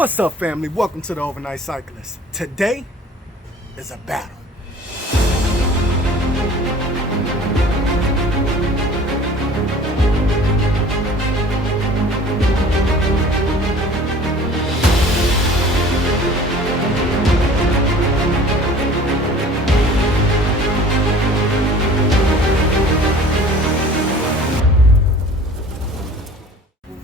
What's up, family? Welcome to the Overnight Cyclist. Today is a battle.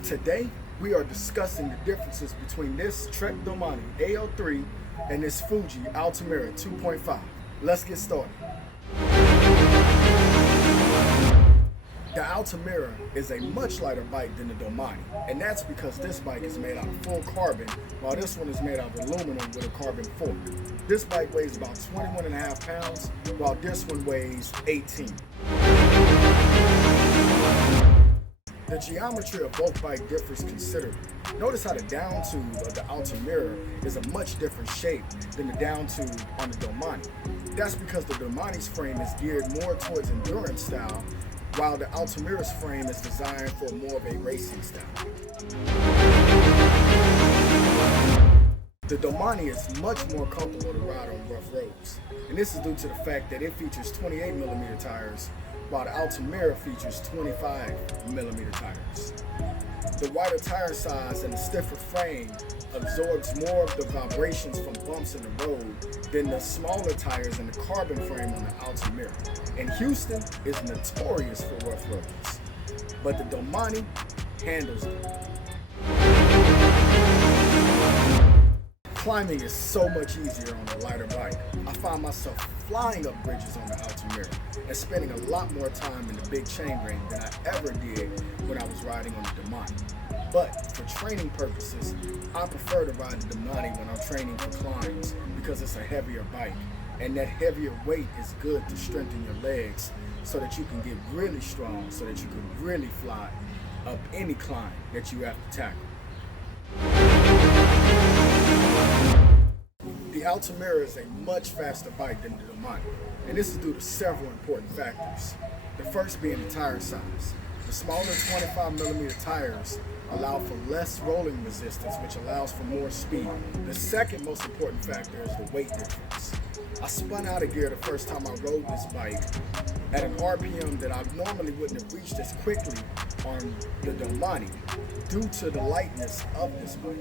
Today, we are discussing the differences between this Trek Domani AL3 and this Fuji Altamira 2.5. Let's get started. The Altamira is a much lighter bike than the Domani, and that's because this bike is made out of full carbon, while this one is made out of aluminum with a carbon fork. This bike weighs about 21.5 pounds, while this one weighs 18. The geometry of both bikes differs considerably. Notice how the down tube of the Altamira is a much different shape than the down tube on the Domani. That's because the Domani's frame is geared more towards endurance style, while the Altamira's frame is designed for more of a racing style. The Domani is much more comfortable to ride on rough roads, and this is due to the fact that it features 28mm tires, while the Altamira features 25mm tires. The wider tire size and the stiffer frame absorbs more of the vibrations from bumps in the road than the smaller tires and the carbon frame on the Altamira. And Houston is notorious for rough roads, but the Domani handles it. Climbing is so much easier on a lighter bike. I find myself flying up bridges on the Altamira and spending a lot more time in the big chain ring than I ever did when I was riding on the Domani. But for training purposes, I prefer to ride the Domani when I'm training for climbs because it's a heavier bike, and that heavier weight is good to strengthen your legs so that you can get really strong, so that you can really fly up any climb that you have to tackle. The Altamira is a much faster bike than the Domani, and this is due to several important factors. The first being the tire size. The smaller 25mm tires allow for less rolling resistance, which allows for more speed. The second most important factor is the weight difference. I spun out of gear the first time I rode this bike at an RPM that I normally wouldn't have reached as quickly on the Domani due to the lightness of this bike.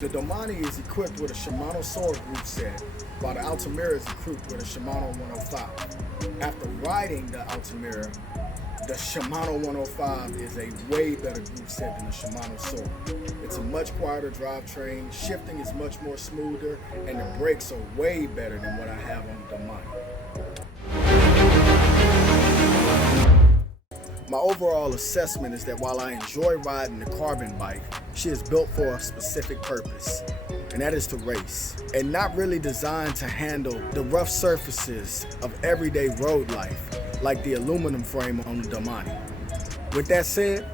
The Domani is equipped with a Shimano Soar group set, while the Altamira is equipped with a Shimano 105. After riding the Altamira, the Shimano 105 is a way better group set than the Shimano Soar. It's a much quieter drivetrain, shifting is much more smoother, and the brakes are way better than what I have on the Domani. My overall assessment is that while I enjoy riding the carbon bike, she is built for a specific purpose, and that is to race, and not really designed to handle the rough surfaces of everyday road life like the aluminum frame on the Domani. With that said,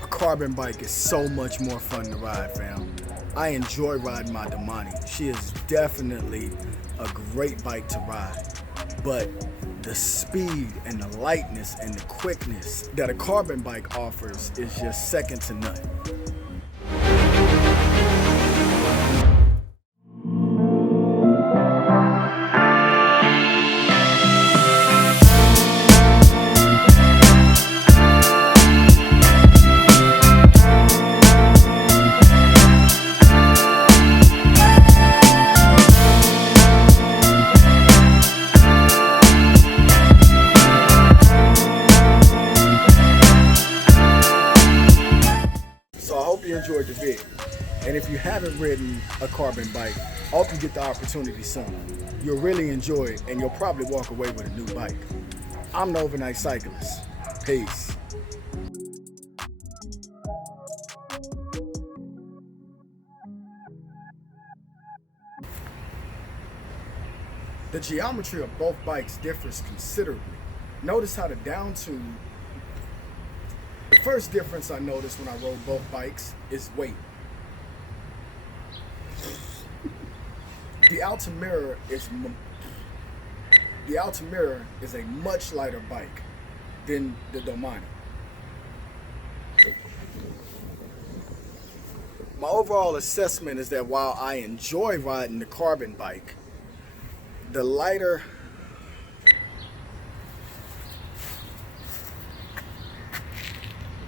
a carbon bike is so much more fun to ride, fam. I enjoy riding my Domani. She is definitely a great bike to ride, but the speed and the lightness and the quickness that a carbon bike offers is just second to none. You enjoyed the video, and if you haven't ridden a carbon bike, I hope you get the opportunity soon. You'll really enjoy it, and you'll probably walk away with a new bike. I'm the Overnight Cyclist. Peace. The geometry of both bikes differs considerably. Notice how the down tube. The first difference I noticed when I rode both bikes is weight. The Altamira is a much lighter bike than the Domani. My overall assessment is that while I enjoy riding the carbon bike, the lighter